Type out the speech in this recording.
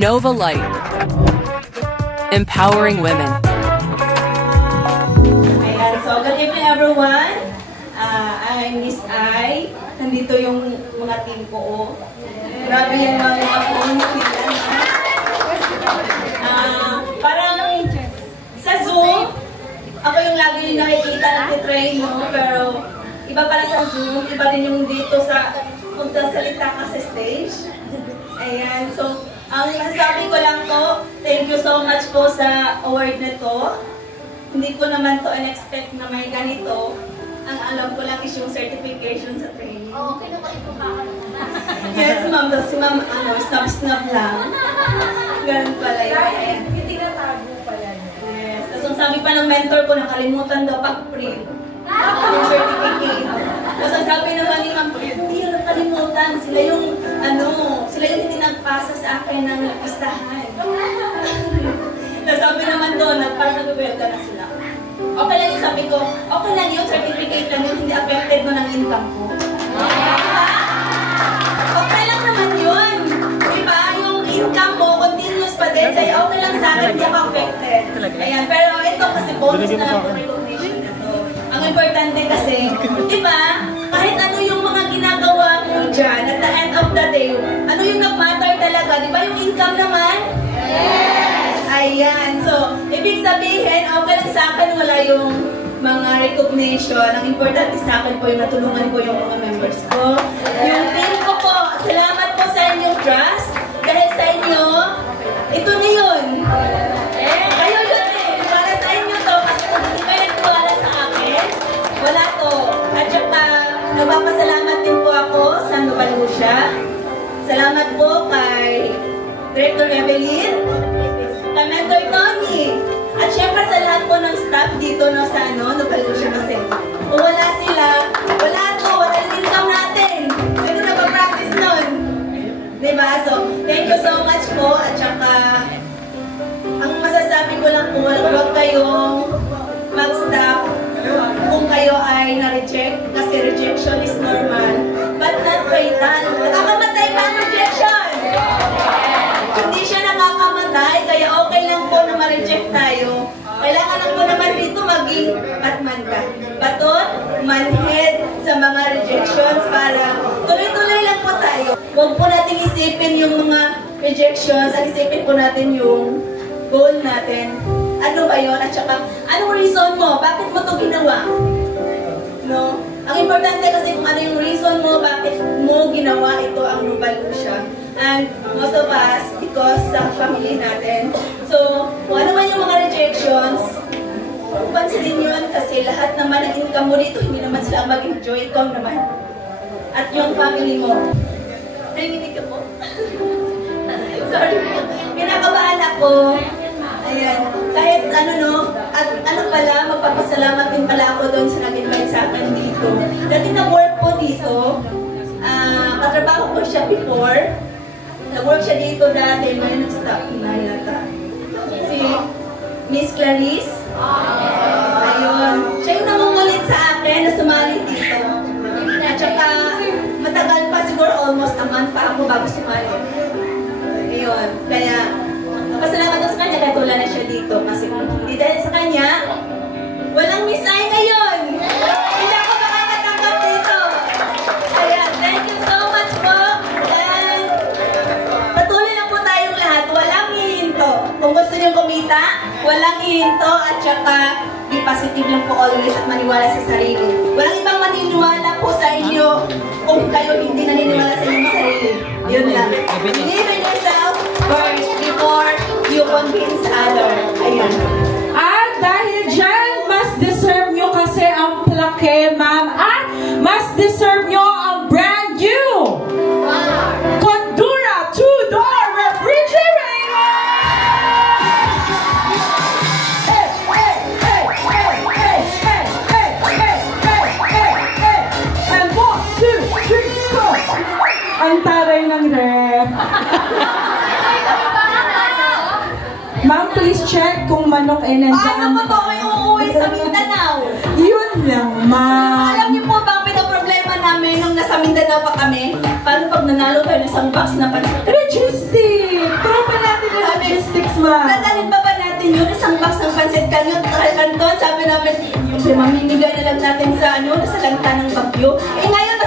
Nova Light. Empowering women. Ayan, so good evening everyone. I'm Miss I. Nandito yung mga team ko. Grabe yung mga phones nila. Parang sa Zoom, ako yung lagi yung nakikita nag-train, no? Pero iba pala sa Zoom, iba din yung dito sa magsasalita ka sa stage. Ayan, so ang masasabi ko lang po, thank you so much po sa award na to. Hindi ko naman to unexpect na may ganito. Ang alam ko lang is yung certification sa training. Oo, kinukulit ko pa ako. Yes, ma'am. Si ma'am, snap-snap lang. Ganun pala yun. Hindi na tago pala yun. Yes. Tapos ang sabi pa ng mentor ko, nakalimutan daw pag-print. Yung certificate. Tapos ang sabi naman ni ma'am, hindi yung nakalimutan. Sila yung hindi nagpasa sa akin ng listahan. Tapos sabi naman doon, parang nag-welga na sila. Okay lang yung sabi ko, okay lang yung certificate lang yun, hindi affected mo ng income ko. Okay lang naman yun. Diba? Yung income mo, continuous pa din, kaya okay lang sa akin, hindi ako affected. Ayan, pero ito kasi bonus na lang recognition na to. Ang importante kasi, diba? Kahit ano yung mga ginagawa mo dyan, at the end of the day, ano yung nag-matter talaga? Diba yung income naman? Ayan. So, ibig sabihin, okay lang sa akin, wala yung mga recognition. Ang importante sa akin po yung natulungan ko yung mga members ko. Yung team ko po, salamat po sa inyong trust. Dahil sa inyo, ito na yun. Kayo yun eh. Para sa inyo to, kasi kung hindi kayo nagtiwala sa akin, wala to. At saka, nagpapasalamat din po ako sa Nova Lucia. Salamat po kay Director Evelyn, kay Mentor Tony, at syempre sa lahat po ng staff dito no, sa Nova Lucia kasi kung wala sila, wala to, wala yung income natin. Ito na pa-practice nun. Diba? So, thank you so much po at saka ang masasabi ko lang po, huwag kayong mag-stop kung kayo ay na-reject kasi rejection is normal but not fatal. Nakakamatay pa ang rejection! Hindi siya nakakamatay, kaya okay lang po na ma-reject tayo. Kailangan lang po naman dito maging batman ka. Baton, manhead sa mga rejections para tuloy-tuloy lang po tayo. Huwag po natin isipin yung mga rejections, ang isipin po natin yung goal natin. Ano ba yun? At saka, anong reason mo? Bakit mo ito ginawa? No? Ang importante kasi kung ano yung reason mo, bakit mo ginawa ito ang Nova Lucia. And most of us, because sa family natin. So, kung ano man yung mga rejections, pansinin yun kasi lahat naman ng income mo dito, hindi naman sila mag-enjoy. Ikaw naman. At yung family mo. Nanginig ka po? Sorry po. Pinakabahan ako. Ayan. Kahit ano no, at ano pala, magpapasalamat din pala ako doon sa nag-invite sa akin dito. Dati na-work po dito. Katrabaho ko siya before. Nag-work siya dito dati, may nag-stop na yata. Si Miss Clarice. Ayun. Siya yung nangungulit sa akin na sumali dito. At saka, matagal pa siguro, almost a month pa ako bago sumali. Ayun. Kaya, pasalamat ko sa kanya kahit wala na siya dito. Kasi hindi dahil sa kanya, walang Miss I ngayon. Hindi ako makakatanggap dito. Ayan. Thank you so much po. Kung gusto nyo kumita, walang hihinto at saka be positive lang po always at maniwala sa sarili. Walang ibang maniniwala po sa inyo kung kayo hindi naniniwala sa inyong sarili. Yun lang. Believe in yourself first before you convince others. Ayan. At dahil dyan, mas deserve nyo kasi ang plaque, ma'am. At mas deserve nyo ang brand new Condura 2-door refrigerator! Ang taray ng ref. Ma'am, please check kung manok ay nandiyan. Ano ba ba yung uuwi sa Mindanao? Yun lang, ma'am. Alam niyo po ba ang problema namin nung nasa Mindanao pa kami? Paano pag nanalo tayo ng isang box na pansin? Logistic! Tropa natin ma'am. Dadalhin pa ba natin yun? Isang box ng pancit canton, sabi namin, yung mamimigay na lang natin sa ano, sa lanta ng Bagyo. Eh ngayon,